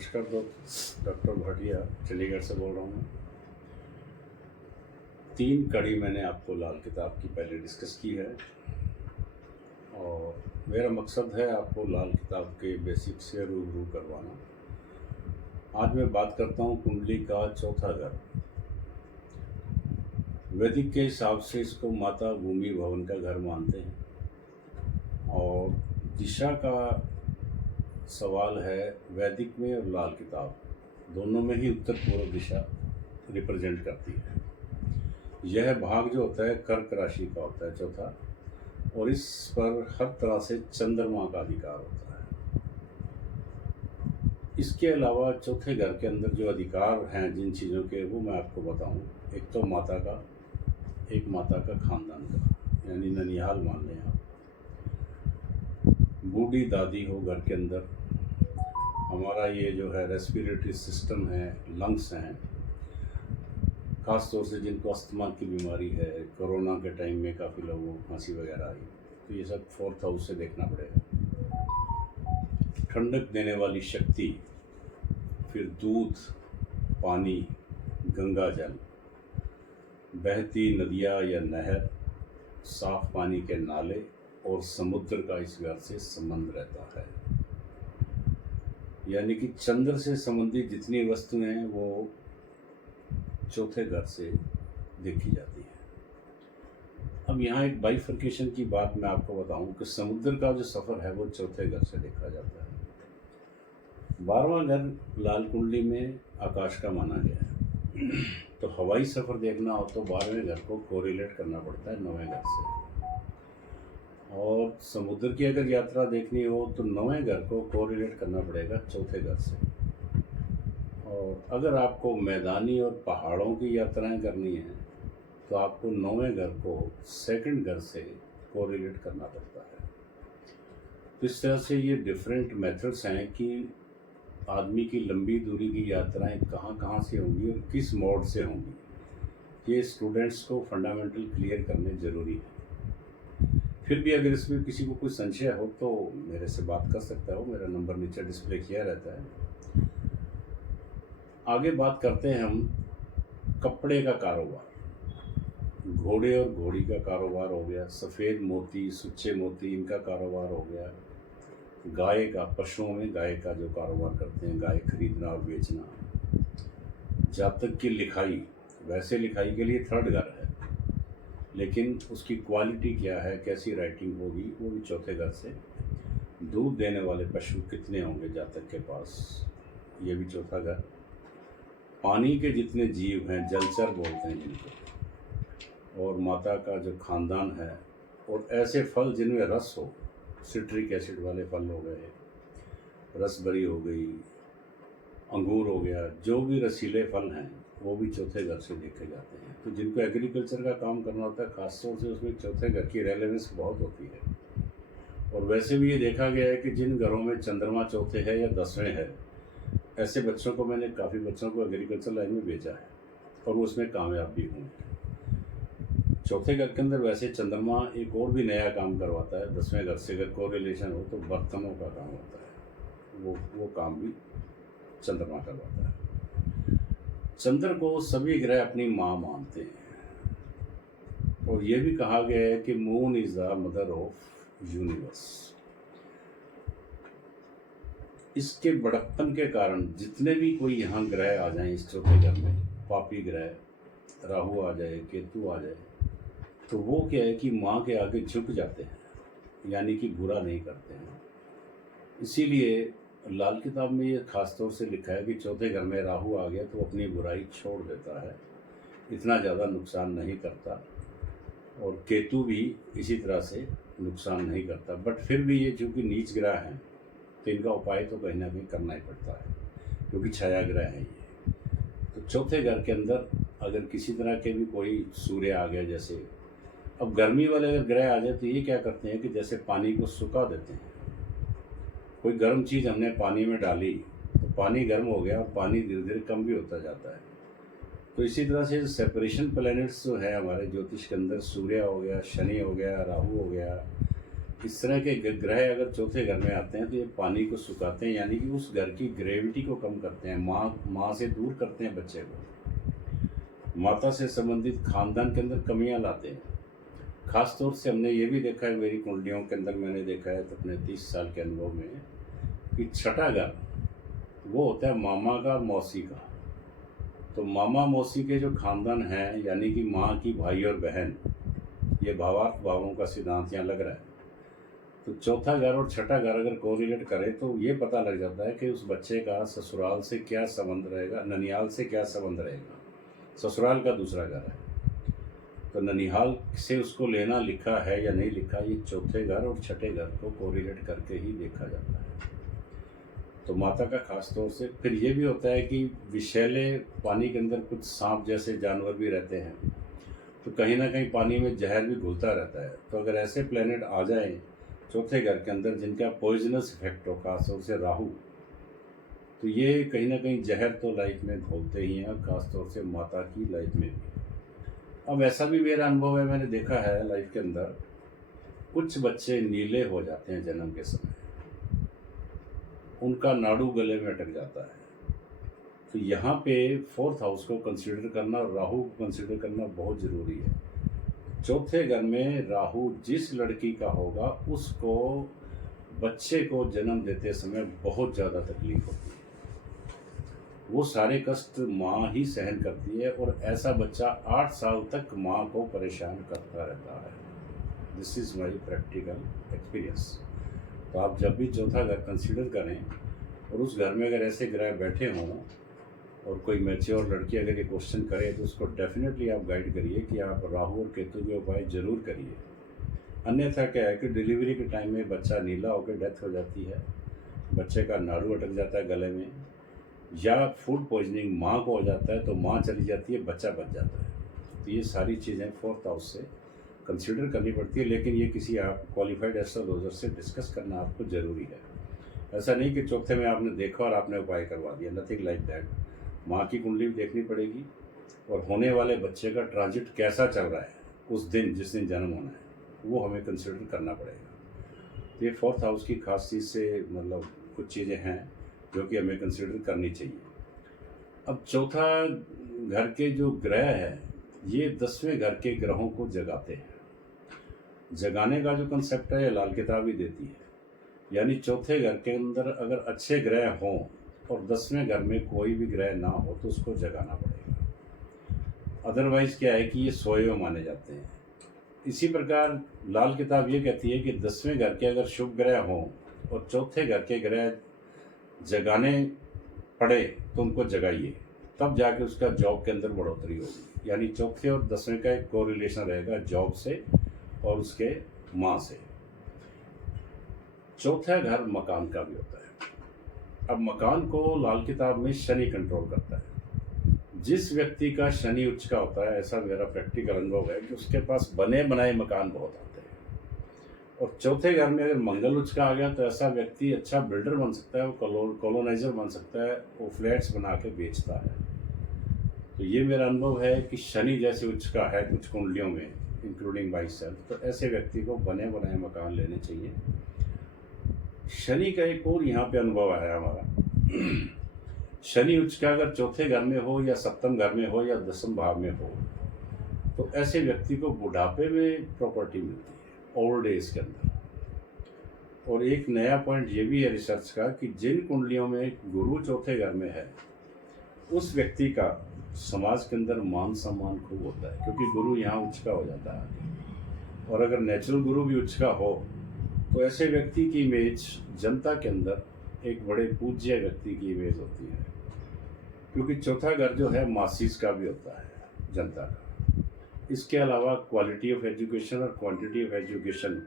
नमस्कार दोस्त, डॉक्टर भाटिया चंडीगढ़ से बोल रहा हूँ। 3 कड़ी मैंने आपको लाल किताब की पहले डिस्कस की है और मेरा मकसद है आपको लाल किताब के बेसिक से रूबरू करवाना। आज मैं बात करता हूँ कुंडली का चौथा घर। वैदिक के हिसाब से इसको माता भूमि भवन का घर मानते हैं और दिशा का सवाल है वैदिक में और लाल किताब दोनों में ही उत्तर पूर्व दिशा रिप्रेजेंट करती है। यह भाग जो होता है कर्क राशि का होता है चौथा, और इस पर हर तरह से चंद्रमा का अधिकार होता है। इसके अलावा चौथे घर के अंदर जो अधिकार हैं जिन चीज़ों के, वो मैं आपको बताऊं। एक तो माता का, एक माता का खानदान का, यानी ननिहाल मान लें आप। बूढ़ी दादी हो घर के अंदर, हमारा ये जो है रेस्पिरेटरी सिस्टम है, लंग्स हैं, ख़ास तौर से जिनको अस्थमा की बीमारी है, कोरोना के टाइम में काफ़ी लोगों को खांसी वगैरह आई, तो ये सब 4th हाउस से देखना पड़ेगा। ठंडक देने वाली शक्ति, फिर दूध, पानी, गंगा जल, बहती नदियाँ या नहर, साफ पानी के नाले और समुद्र का इस घर से संबंध रहता है। यानी कि चंद्र से संबंधित जितनी वस्तुएं हैं वो चौथे घर से देखी जाती है। अब यहाँ एक बाइफर्केशन की बात मैं आपको बताऊं कि समुद्र का जो सफ़र है वो चौथे घर से देखा जाता है। 12वां घर लाल कुंडली में आकाश का माना गया है, तो हवाई सफ़र देखना हो तो 12वें घर को कोरिलेट करना पड़ता है 9वें घर से, और समुद्र की अगर यात्रा देखनी हो तो 9वें घर को कोरिलेट करना पड़ेगा चौथे घर से। और अगर आपको मैदानी और पहाड़ों की यात्राएं करनी है तो आपको 9वें घर को 2nd घर से कोरिलेट करना पड़ता है। तो इस तरह से ये डिफरेंट मेथड्स हैं कि आदमी की लंबी दूरी की यात्राएं कहाँ कहाँ से होंगी और किस मोड से होंगी, ये स्टूडेंट्स को फंडामेंटल क्लियर करने ज़रूरी है। फिर भी अगर इसमें किसी को कोई संशय हो तो मेरे से बात कर सकता हो, मेरा नंबर नीचे डिस्प्ले किया रहता है। आगे बात करते हैं हम कपड़े का कारोबार। घोड़े और घोड़ी का कारोबार हो गया, सफ़ेद मोती, सुच्चे मोती, इनका कारोबार हो गया। गाय का, पशुओं में गाय का जो कारोबार करते हैं, गाय खरीदना और बेचना। जातक की लिखाई, वैसे लिखाई के लिए 3rd घर है, लेकिन उसकी क्वालिटी क्या है, कैसी राइटिंग होगी, वो भी चौथे घर से। दूध देने वाले पशु कितने होंगे जातक के पास, ये भी चौथा घर। पानी के जितने जीव हैं, जलचर बोलते हैं जिनको, और माता का जो खानदान है, और ऐसे फल जिनमें रस हो, सिट्रिक एसिड वाले फल हो गए, रसबरी हो गई, अंगूर हो गया, जो भी रसीले फल हैं वो भी चौथे घर से देखे जाते हैं। तो जिनको एग्रीकल्चर का काम करना होता है, ख़ासतौर से उसमें चौथे घर की रेलेवेंस बहुत होती है। और वैसे भी ये देखा गया है कि जिन घरों में चंद्रमा चौथे है या 10वें है, ऐसे बच्चों को, मैंने काफ़ी बच्चों को एग्रीकल्चर लाइन में भेजा है और वो उसमें कामयाब भी हुए। चौथे घर के अंदर वैसे चंद्रमा एक और भी नया काम करवाता है। 10वें घर से अगर कोरिलेशन हो तो बर्तनों का काम होता है, वो काम भी चंद्रमा करवाता है। चंद्र को सभी ग्रह अपनी माँ मानते हैं और ये भी कहा गया है कि moon is the mother of universe. इसके बड़प्पन के कारण जितने भी कोई यहाँ ग्रह आ जाएं इस चौथे घर में, पापी ग्रह, राहु आ जाए, केतु आ जाए, तो वो क्या है कि माँ के आगे झुक जाते हैं, यानी कि बुरा नहीं करते हैं। इसीलिए लाल किताब में ये खास तौर से लिखा है कि चौथे घर में राहु आ गया तो अपनी बुराई छोड़ देता है, इतना ज़्यादा नुकसान नहीं करता, और केतु भी इसी तरह से नुकसान नहीं करता। बट फिर भी ये चूँकि नीच ग्रह हैं तो इनका उपाय तो कहीं ना कहीं करना ही पड़ता है, क्योंकि छाया ग्रह है ये। तो चौथे घर के अंदर अगर किसी तरह के भी कोई सूर्य आ गया, जैसे अब गर्मी वाले अगर ग्रह आ जाए तो ये क्या करते हैं कि जैसे पानी को सुखा देते हैं। कोई गर्म चीज़ हमने पानी में डाली तो पानी गर्म हो गया और पानी धीरे धीरे कम भी होता जाता है। तो इसी तरह से सेपरेशन प्लैनेट्स जो है हमारे ज्योतिष के अंदर, सूर्य हो गया, शनि हो गया, राहु हो गया, इस तरह के ग्रह अगर चौथे घर में आते हैं तो ये पानी को सुखाते हैं, यानी कि उस घर की ग्रेविटी को कम करते हैं, माँ से दूर करते हैं बच्चे को, माता से संबंधित खानदान के अंदर कमियां लाते हैं। खास तौर से हमने ये भी देखा है, मेरी कुंडलियों के अंदर मैंने देखा है तो अपने 30 साल के अनुभव में, कि छठा घर वो होता है मामा का, मौसी का। तो मामा मौसी के जो खानदान हैं, यानी कि माँ की भाई और बहन, ये भावार्थ भावों का सिद्धांत यहाँ लग रहा है। तो चौथा घर और छठा घर अगर कोरिलेट करें तो ये पता लग जाता है कि उस बच्चे का ससुराल से क्या संबंध रहेगा, ननिहाल से क्या संबंध रहेगा। ससुराल का दूसरा घर है, तो ननिहाल से उसको लेना लिखा है या नहीं लिखा, ये चौथे घर और छठे घर को कोरिलेट करके ही देखा जाता है। तो माता का खास तौर से फिर ये भी होता है कि विषैले पानी के अंदर कुछ सांप जैसे जानवर भी रहते हैं, तो कहीं ना कहीं पानी में जहर भी घुलता रहता है। तो अगर ऐसे प्लेनेट आ जाएं चौथे घर के अंदर जिनका पॉइजनस इफेक्ट हो, खासतौर से राहु, तो ये कहीं ना कहीं जहर तो लाइफ में घोलते ही हैं, और खासतौर से माता की लाइफ में भी। अब ऐसा भी मेरा अनुभव है, मैंने देखा है लाइफ के अंदर कुछ बच्चे नीले हो जाते हैं जन्म के समय, उनका नाड़ू गले में अटक जाता है। तो यहाँ पे 4th हाउस को कंसीडर करना और राहु को कंसीडर करना बहुत ज़रूरी है। चौथे घर में राहु जिस लड़की का होगा उसको बच्चे को जन्म देते समय बहुत ज़्यादा तकलीफ होती है, वो सारे कष्ट माँ ही सहन करती है, और ऐसा बच्चा 8 साल तक माँ को परेशान करता रहता है। This is my practical experience. तो आप जब भी चौथा घर कंसीडर करें और उस घर में अगर ऐसे ग्रह बैठे हों और कोई मैच्योर लड़की अगर ये क्वेश्चन करे, तो उसको डेफिनेटली आप गाइड करिए कि आप राहु और केतु के उपाय जरूर करिए। अन्यथा क्या है कि डिलीवरी के टाइम में बच्चा नीला होकर डेथ हो जाती है, बच्चे का नाड़ू अटक जाता है गले में, या फूड पॉइजनिंग माँ को हो जाता है तो माँ चली जाती है, बच्चा बच जाता है। तो ये सारी चीज़ें 4th हाउस से कंसीडर करनी पड़ती है, लेकिन ये किसी आप क्वालिफाइड एस्ट्रोलॉजर से डिस्कस करना आपको ज़रूरी है। ऐसा नहीं कि चौथे में आपने देखा और आपने उपाय करवा दिया, नथिंग लाइक दैट। माँ की कुंडली भी देखनी पड़ेगी, और होने वाले बच्चे का ट्रांजिट कैसा चल रहा है उस दिन जिस दिन जन्म होना है, वो हमें कंसिडर करना पड़ेगा। तो ये 4th हाउस की खास चीज़ से मतलब कुछ चीज़ें हैं जो कि हमें कंसिडर करनी चाहिए। अब चौथा घर के जो ग्रह है ये 10वें घर के ग्रहों को जगाते हैं। जगाने का जो कंसेप्ट है ये लाल किताब ही देती है, यानी चौथे घर के अंदर अगर अच्छे ग्रह हों और 10वें घर में कोई भी ग्रह ना हो तो उसको जगाना पड़ेगा। अदरवाइज क्या है कि ये सोए हुए माने जाते हैं। इसी प्रकार लाल किताब ये कहती है कि 10वें घर के अगर शुभ ग्रह हों और चौथे घर के ग्रह जगाने पड़े तो उनको जगाइए, तब जाके उसका जॉब के अंदर बढ़ोतरी होगी। यानी चौथे और 10वें का एक कोरिलेशन रहेगा जॉब से और उसके माँ से। चौथा घर मकान का भी होता है। अब मकान को लाल किताब में शनि कंट्रोल करता है। जिस व्यक्ति का शनि उच्च का होता है, ऐसा मेरा प्रैक्टिकल अनुभव है कि उसके पास बने बनाए मकान बहुत आते हैं। और चौथे घर में अगर मंगल उच्च का आ गया तो ऐसा व्यक्ति अच्छा बिल्डर बन सकता है, वो कॉलोनाइजर बन सकता है, वो फ्लैट्स बना के बेचता है। तो ये मेरा अनुभव है कि शनि जैसे उच्च का है कुछ कुंडलियों में, इंक्लूडिंग माई सेल्फ, तो ऐसे व्यक्ति को बने बनाए मकान लेने चाहिए। शनि का एक और यहाँ पे अनुभव आया हमारा। शनि उच्च का अगर चौथे घर में हो या सप्तम घर में हो या 10वें भाव में हो तो ऐसे व्यक्ति को बुढ़ापे में प्रॉपर्टी मिलती है, ओल्ड एज के अंदर। और एक नया पॉइंट ये भी है रिसर्च का कि जिन कुंडलियों में गुरु चौथे घर में है उस व्यक्ति का समाज के अंदर मान सम्मान खूब होता है, क्योंकि गुरु यहाँ उच्च का हो जाता है। और अगर नेचुरल गुरु भी उच्च का हो तो ऐसे व्यक्ति की इमेज जनता के अंदर एक बड़े पूज्य व्यक्ति की इमेज होती है, क्योंकि चौथा घर जो है मासिस का भी होता है जनता का। इसके अलावा क्वालिटी ऑफ एजुकेशन और क्वांटिटी ऑफ एजुकेशन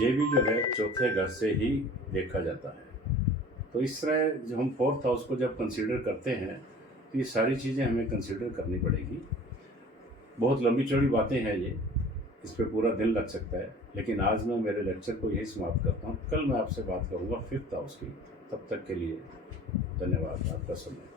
ये भी जो है चौथे घर से ही देखा जाता है। तो इस तरह जब हम 4th हाउस को जब कंसीडर करते हैं तो ये सारी चीज़ें हमें कंसीडर करनी पड़ेगी। बहुत लंबी चौड़ी बातें हैं ये, इस पर पूरा दिन लग सकता है, लेकिन आज मैं मेरे लेक्चर को यही समाप्त करता हूँ। कल मैं आपसे बात करूँगा 5th हाउस की। तब तक के लिए धन्यवाद, आपका समय।